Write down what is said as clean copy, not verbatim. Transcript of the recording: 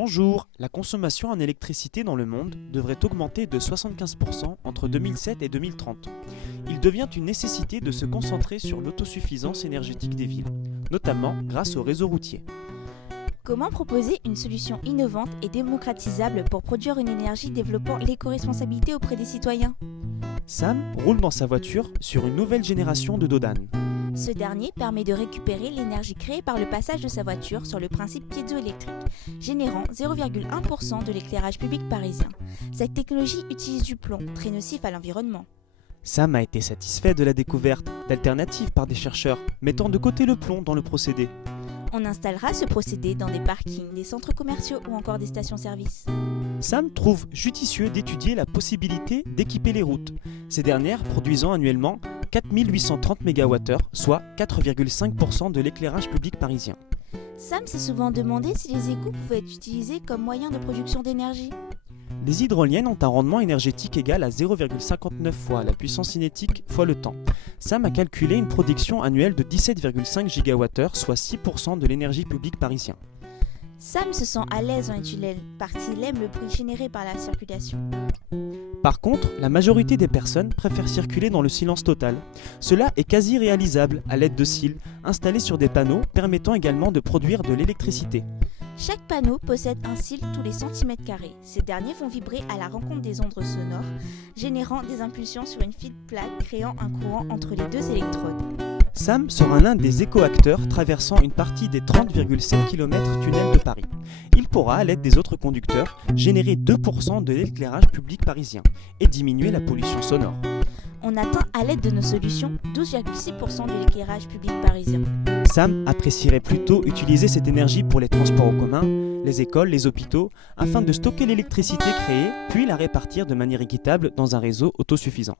Bonjour, la consommation en électricité dans le monde devrait augmenter de 75% entre 2007 et 2030. Il devient une nécessité de se concentrer sur l'autosuffisance énergétique des villes, notamment grâce au réseau routier. Comment proposer une solution innovante et démocratisable pour produire une énergie développant l'éco-responsabilité auprès des citoyens ? Sam roule dans sa voiture sur une nouvelle génération de Dodan. Ce dernier permet de récupérer l'énergie créée par le passage de sa voiture sur le principe piézoélectrique, générant 0,1% de l'éclairage public parisien. Cette technologie utilise du plomb, très nocif à l'environnement. Sam a été satisfait de la découverte d'alternatives par des chercheurs, mettant de côté le plomb dans le procédé. On installera ce procédé dans des parkings, des centres commerciaux ou encore des stations-service. Sam trouve judicieux d'étudier la possibilité d'équiper les routes, ces dernières produisant annuellement 4830 MWh, soit 4,5% de l'éclairage public parisien. Sam s'est souvent demandé si les égouts pouvaient être utilisés comme moyen de production d'énergie. Les hydroliennes ont un rendement énergétique égal à 0,59 fois la puissance cinétique fois le temps. Sam a calculé une production annuelle de 17,5 GWh, soit 6% de l'énergie publique parisien. Sam se sent à l'aise en étudiant parce qu'il aime le bruit généré par la circulation. Par contre, la majorité des personnes préfèrent circuler dans le silence total. Cela est quasi réalisable à l'aide de cils installés sur des panneaux permettant également de produire de l'électricité. Chaque panneau possède un cil tous les centimètres carrés. Ces derniers font vibrer à la rencontre des ondes sonores, générant des impulsions sur une file plate, créant un courant entre les deux électrodes. Sam sera l'un des éco-acteurs traversant une partie des 30,7 km tunnels de Paris. Il pourra, à l'aide des autres conducteurs, générer 2% de l'éclairage public parisien et diminuer la pollution sonore. On atteint à l'aide de nos solutions 12,6% de l'éclairage public parisien. Sam apprécierait plutôt utiliser cette énergie pour les transports en commun, les écoles, les hôpitaux, afin de stocker l'électricité créée, puis la répartir de manière équitable dans un réseau autosuffisant.